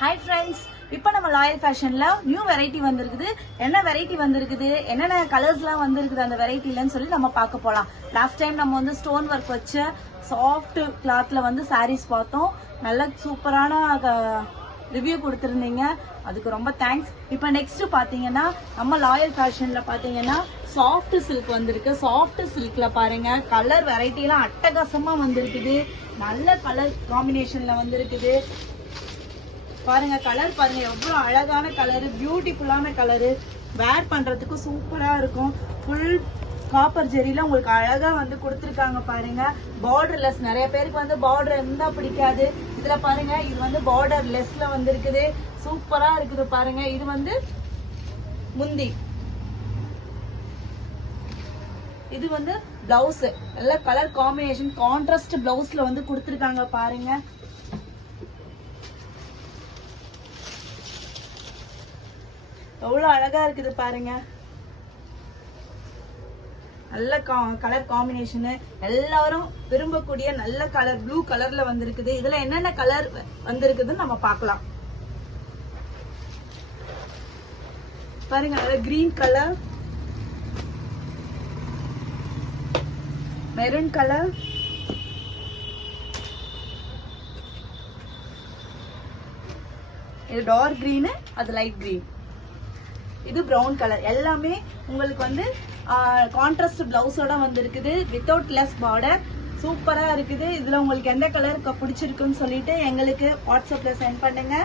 Hi friends, இப்போ நம்ம loyal ஃபேஷன்ல new variety வந்திருக்குது. என்ன வெரைட்டி வந்திருக்குது, என்னென்ன கலர்ஸ்லாம் வந்திருக்குது அந்த வெரைட்டிலன்னு சொல்லி நம்ம பார்க்க போலாம். லாஸ்ட் டைம் நம்ம வந்து ஸ்டோன் ஒர்க் வச்ச சாஃப்ட் கிளாத்ல வந்து சாரீஸ் பார்த்தோம். நல்ல சூப்பரான ரிவ்யூ கொடுத்துருந்தீங்க, அதுக்கு ரொம்ப தேங்க்ஸ். இப்போ நெக்ஸ்ட் பாத்தீங்கன்னா நம்ம லாயல் ஃபேஷன்ல பாத்தீங்கன்னா சாஃப்ட் சில்க் வந்திருக்கு. சாஃப்ட் சில்க்ல பாருங்க கலர் வெரைட்டி எல்லாம் அட்டகாசமா வந்திருக்குது. நல்ல கலர் காம்பினேஷன்ல வந்திருக்குது. பாருங்க கலர் பாருங்க, எவ்வளவு அழகான கலரு, பியூட்டிஃபுல்லான கலரு, வேர் பண்றதுக்கு சூப்பரா இருக்கும். ஃபுல் காப்பர் ஜெரியில உங்களுக்கு அழகா வந்து கொடுத்துருக்காங்க. பாருங்க பார்டர்லெஸ், நிறைய பேருக்கு வந்து பார்டர் இருந்தா பிடிக்காது. இதுல பாருங்க இது வந்து பார்டர் லெஸ்ல வந்திருக்குது, சூப்பரா இருக்குது. பாருங்க இது வந்து முந்தி, இது வந்து பிளவுஸ். நல்ல கலர் காம்பினேஷன் கான்ட்ராஸ்ட் பிளவுஸ்ல வந்து கொடுத்துருக்காங்க. பாருங்க எவ்வளவு அழகா இருக்குது. பாருங்க நல்ல கலர் காம்பினேஷன், எல்லாரும் விரும்பக்கூடிய நல்ல கலர் ப்ளூ கலர்ல வந்திருக்குது. இதுல என்னென்ன கலர் வந்திருக்குதுன்னு நம்ம பார்க்கலாம். பாருங்க கிரீன் கலர், மெரூன் கலர், இது டார்க் கிரீன், அது லைட் கிரீன், இது பிரவுன் கலர். எல்லாமே உங்களுக்கு வந்து கான்ட்ராஸ்ட் பிளவுஸோட வந்திருக்குது, வித்தவுட் லெஸ் பார்டர். சூப்பரா இருக்குது. இதுல உங்களுக்கு எந்த கலர் பிடிச்சிருக்குன்னு சொல்லிட்டு எங்களுக்கு வாட்ஸ்அப்ல சென்ட் பண்ணுங்க.